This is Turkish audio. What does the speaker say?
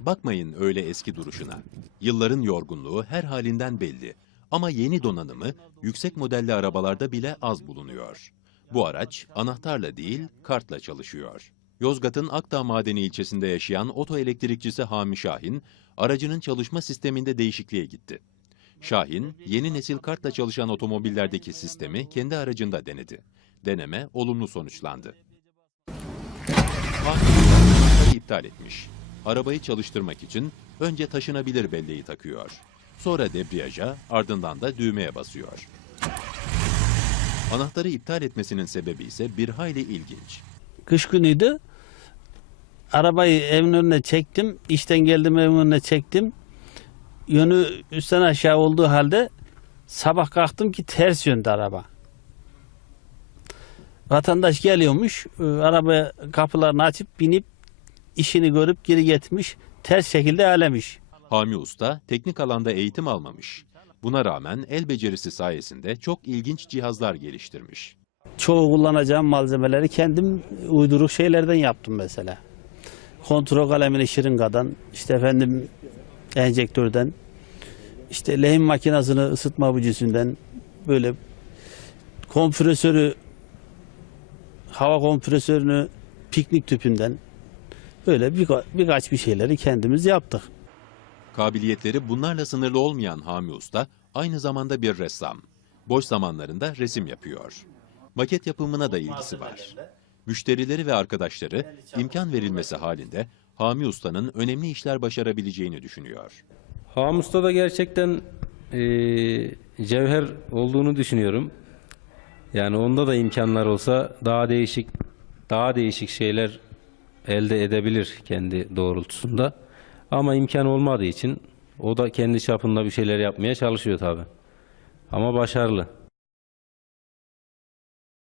Bakmayın öyle eski duruşuna. Yılların yorgunluğu her halinden belli. Ama yeni donanımı yüksek modelli arabalarda bile az bulunuyor. Bu araç anahtarla değil, kartla çalışıyor. Yozgat'ın Akdağ Madeni ilçesinde yaşayan otoelektrikçisi Hami Şahin, aracının çalışma sisteminde değişikliğe gitti. Şahin, yeni nesil kartla çalışan otomobillerdeki sistemi kendi aracında denedi. Deneme olumlu sonuçlandı. Anahtarı iptal etmiş. Arabayı çalıştırmak için önce taşınabilir belleği takıyor. Sonra debriyaja, ardından da düğmeye basıyor. Anahtarı iptal etmesinin sebebi ise bir hayli ilginç. Kış günüydü. Arabayı evin önüne çektim. İşten geldim evin önüne çektim. Yönü üstten aşağı olduğu halde sabah kalktım ki ters yönde araba. Vatandaş geliyormuş. e, Arabaya kapılarını açıp binip işini görüp geri gitmiş. Ters şekilde alemiş. Hami Usta teknik alanda eğitim almamış. Buna rağmen el becerisi sayesinde çok ilginç cihazlar geliştirmiş. Çoğu kullanacağım malzemeleri kendim uyduruk şeylerden yaptım mesela. Kontrol kalemini şırıngadan, işte efendim enjektörden, işte lehim makinesini ısıtma bucusundan, böyle kompresörü, hava kompresörünü piknik tüpünden, böyle birka- birkaç bir şeyleri kendimiz yaptık. Kabiliyetleri bunlarla sınırlı olmayan Hami Usta aynı zamanda bir ressam. Boş zamanlarında resim yapıyor. Maket yapımına da ilgisi var. Müşterileri ve arkadaşları imkan verilmesi halinde Hami Usta'nın önemli işler başarabileceğini düşünüyor. Hamus'ta da gerçekten eee, cevher olduğunu düşünüyorum. Yani onda da imkanlar olsa daha değişik daha değişik şeyler elde edebilir kendi doğrultusunda. Ama imkan olmadığı için o da kendi çapında bir şeyler yapmaya çalışıyor tabii. Ama başarılı.